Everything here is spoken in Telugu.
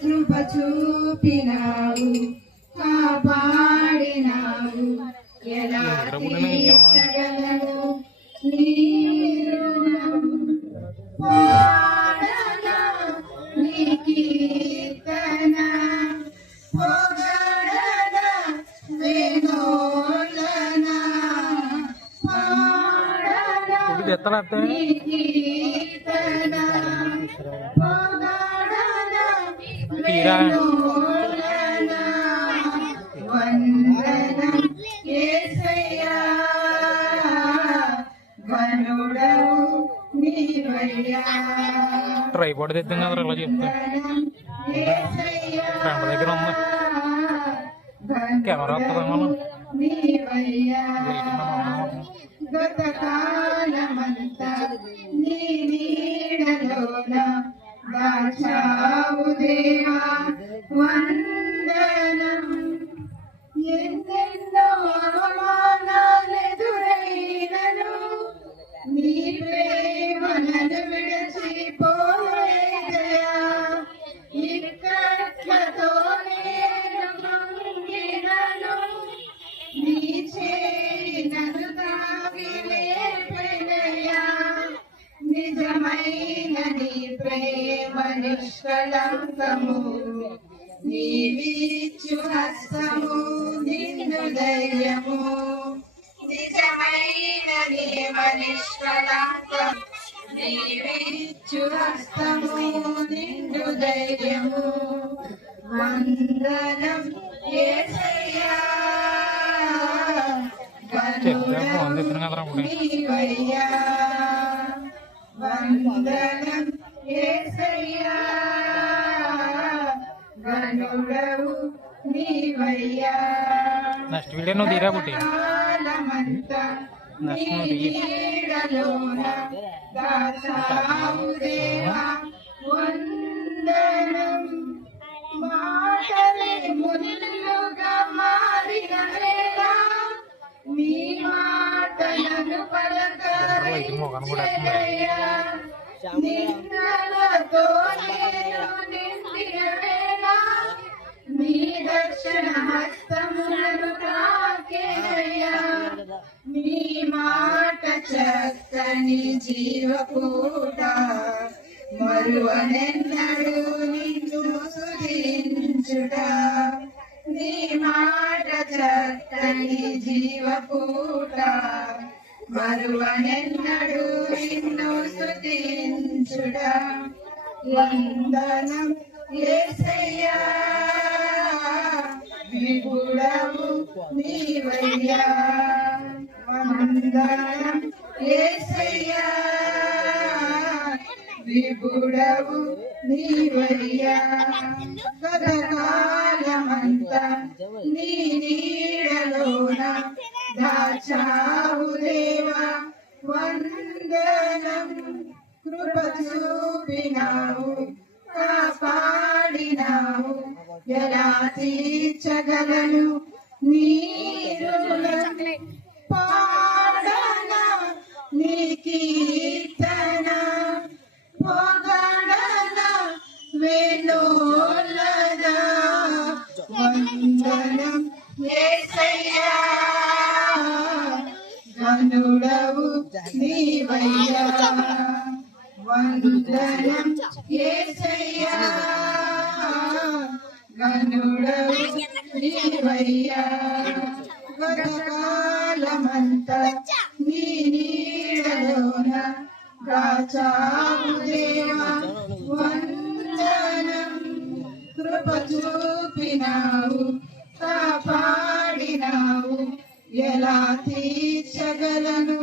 కృప చూపినావు కాపాడినావు. ఎలా తీర్చగలను నీ రుణం? తీరా. ట్రైపాడ్ తెద్దాం కదా ఇలా చెప్తా. ఫ్రంట్ దగ్గర ఉంది కెమెరా వస్తుందేమో గతకాలమంతా నీ దేవా వందనం ఎన్నెన్నో అవమానాలెదురైనను నీ ప్రేమలను విడచిపోలేదయా నిష్కళంకము నీవిచ్చు హస్తము నిన్ను ధైర్యము. నిజమైన నీ నిష్కళంకం నీవిచ్చు హస్తము నిన్ను ధైర్యము. వందనం నీవయ్యా వందనం నెక్స్ట్ వీడియో నువ్వు తీరా పుట్టి కాలమంతా నెక్స్ట్ నువ్వు హస్తములను మాట చక్కని జీవపూట మరువనెన్నడు నిన్ను సుధించుట నీ మాట చక్కని జీవపూట మరువనెన్నడు నిన్ను సుధించుట వందనం యేసయ్యా విపుడవు నీవయ్యా. వందనం యేసయ్యా విపుడవు నీవయ్యా. గతకాలమంతా నీ నీడలోన దాచా ఎలా తీర్చగలను నీరు పాడన నీ కీర్తన పొగడన వేణోలన వందనం యేసయ్యా గనుడవు నీవయ్యా. వందనం ఏసయ్యా. గనుడవు నీవయ్యా గతకాలమంతా నీ నీడలోన రాచావు దేవా వందనం కృప చూపినావు కాపాడినావు. ఎలా తీర్చగలను?